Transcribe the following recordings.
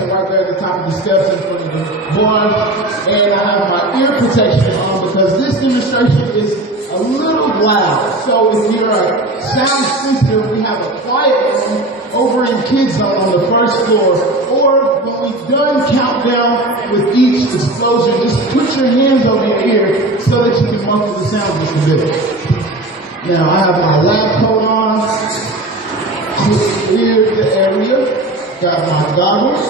protection right there at the top of the steps in front of the board. And I have my ear protection on because this demonstration is a little loud. So if you're a sound sensitive, we have a quiet room over in Kids Zone on the first floor. Or when we've done countdown with each explosion, just put your hands over your ear so that you can muffle the sound just a bit. Now I have my lab coat on, cleared the area, got my goggles,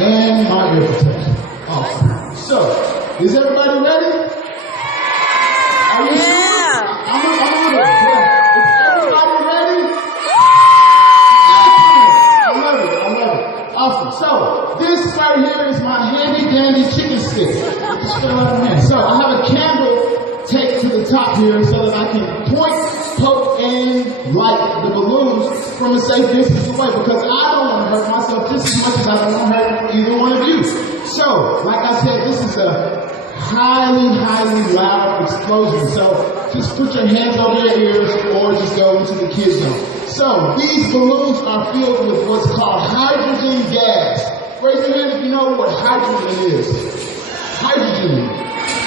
and my ear protection. Awesome. So, is everybody ready? Are you sure? I'm gonna is everybody ready? I love it. Awesome. So, this right here is my handy dandy chicken stick. So, I have a candle taped to the top here so that I can point, poke, and light the balloons from a safe distance away because I don't want to hurt myself just as much as I don't want to hurt either one of you. So, like I said, this is a highly loud explosion. So, just put your hands over your ears or just go into the Kids Zone. So, these balloons are filled with what's called hydrogen gas. Raise your hand if you know what hydrogen is. Hydrogen.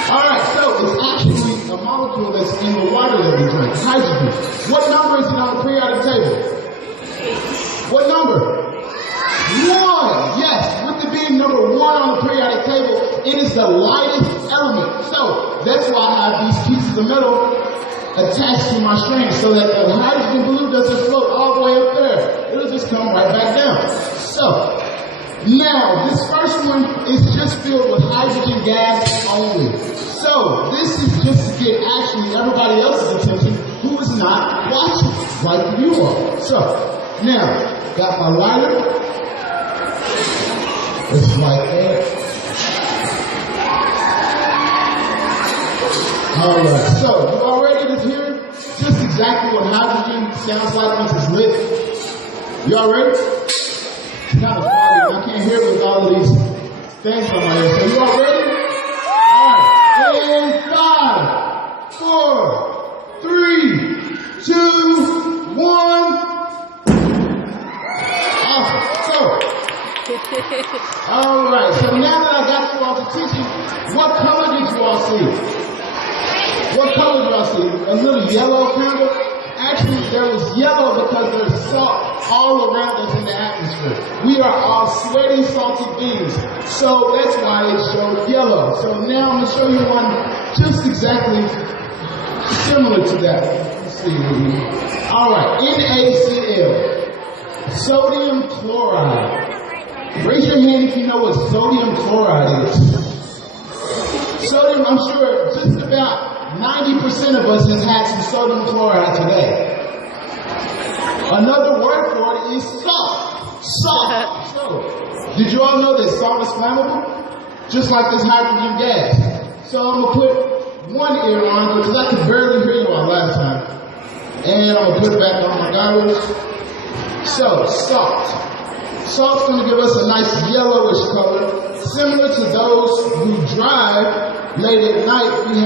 Alright, so it's actually a molecule that's in the water that we drink, hydrogen. What number is it on the periodic table? What number? 1. Yes, with it being number 1 on the periodic table, it is the lightest element. So that's why I have these pieces of metal attached to my string so that the hydrogen balloon doesn't float all the way up there. It'll just come right back down. So, now, this first one is just filled with hydrogen gas only. So, this is just to get actually everybody else's attention who is not watching, like you are. So, now, got my lighter. It's like that. Alright, so, you all ready to hear just exactly what hydrogen sounds like once it's lit? You all ready? It's kind of foggy. I can't hear with all of these things on my ear. So you all ready? Alright. In 5, 4, 3, 2, 1. Awesome. So, alright. So now that I got you all to teaching, what color did you all see? What color did you all see? A little yellow kind of? Actually, there was yellow because there's salt all around us in the atmosphere. We are all sweaty, salty beings. So that's why it showed yellow. So now I'm going to show you one just exactly similar to that. Let's see. All right, NaCl, sodium chloride. Raise your hand if you know what sodium chloride is. Sodium, I'm sure just about 90% of us has had some sodium chloride today. Another word for it is salt. Salt. So, did you all know that salt is flammable? Just like this hydrogen gas. So I'm going to put one ear on because I could barely hear you all last time. And I'm going to put it back on my goggles. So, salt. Salt's going to give us a nice yellowish color. Similar to those who drive late at night, we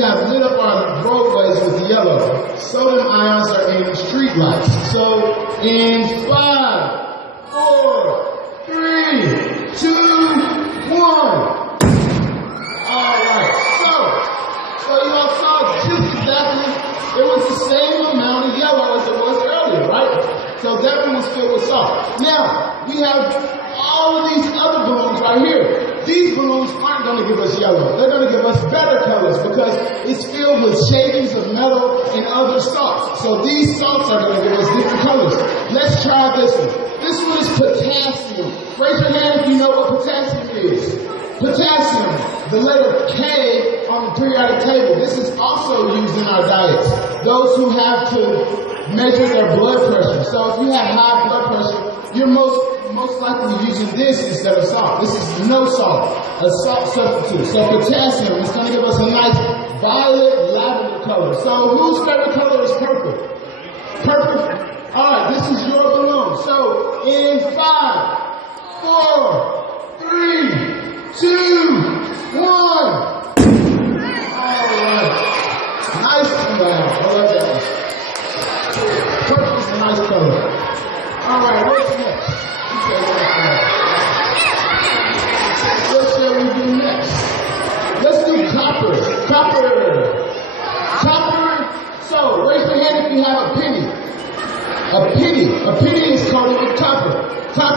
have lit up our roadways with yellow. Sodium ions are in street lights. So, in 5, 4, 3, 2, 1. Alright, so you all saw just exactly, it was the same amount of yellow as it was earlier, right? So that one was filled with salt. Now, we have all of these other balloons right here. These balloons aren't going to give us yellow. They're going to give us better colors because it's filled with shavings of metal and other salts. So these salts are going to give us different colors. Let's try this one. This one is potassium. Raise your hand if you know what potassium is. Potassium, the letter K on the periodic table. This is also used in our diets. Those who have to measure their blood pressure. So if you have high blood pressure, you're most likely using this instead of salt. This is no salt, a salt substitute. So potassium is going to give us a nice violet lavender color. So whose favorite color is purple? Purple? Alright, this is your balloon. So in 5, 4, 3, 2, 1. Alright. Nice and loud. I love that one. Purple is a nice color. Alright, what's next?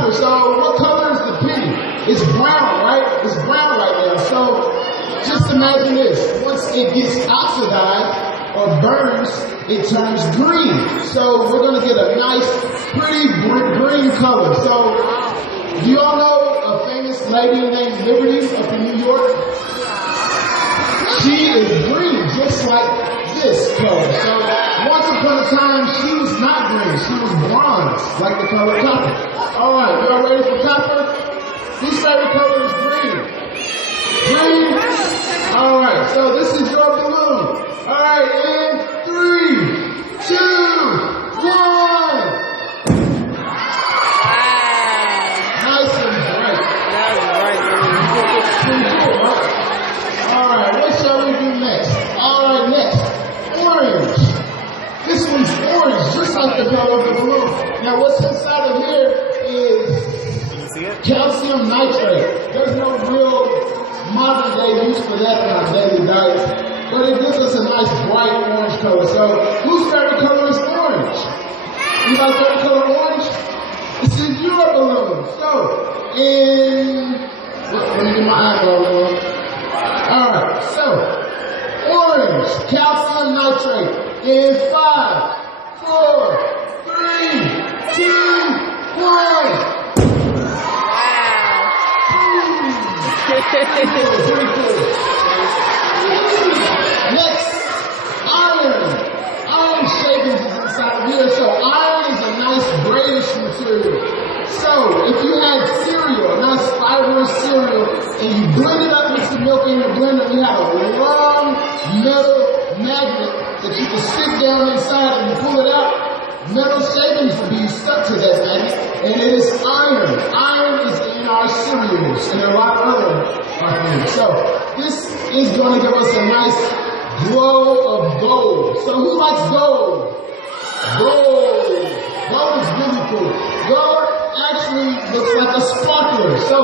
copper. So what color is the penny? It's brown, right? It's brown right now. So just imagine this. Once it gets oxidized or burns, it turns green. So we're going to get a nice, pretty green color. So do you all know a famous lady named Liberty up in New York? She is green, just like this color. So once upon a time, she was not green. She was bronze, like the color copper. All right, y'all ready for copper? Whose favorite color is green? Green? All right, so this is your balloon. All right, in 3, 2, 1. Nice and bright. Pretty cool, right? All right, what shall we do next? All right, next, orange. This one's orange, just like the color of the balloon. Now, what's inside of here is calcium nitrate. There's no real modern day use for that in our daily diet, but it gives us a nice bright orange color. So, whose favorite color is orange? Anybody's favorite color orange? This is your balloon. So, let me get my eyeball on. All right, so orange, calcium nitrate in 5, 4, 3, 2, 1. Pretty cool. Next, iron. Iron shavings is inside of here. So iron is a nice grayish material. So if you had cereal, a nice fibrous cereal, and you blend it up with some milk in your blender, you have a long metal magnet that you can stick down inside and you pull it out. Metal shavings will be stuck to that magnet, and it is iron. Iron is in our cereals and a lot of other things. So this is going to give us a nice glow of gold. So who likes gold? Gold. Gold is really cool. Gold actually looks like a sparkler. So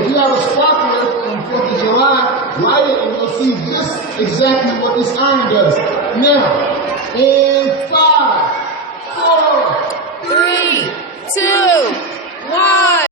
if you have a sparkler on 4th of July, light it and you'll see this exactly what this iron does. Now, in 5, 4, 3, 2, 1.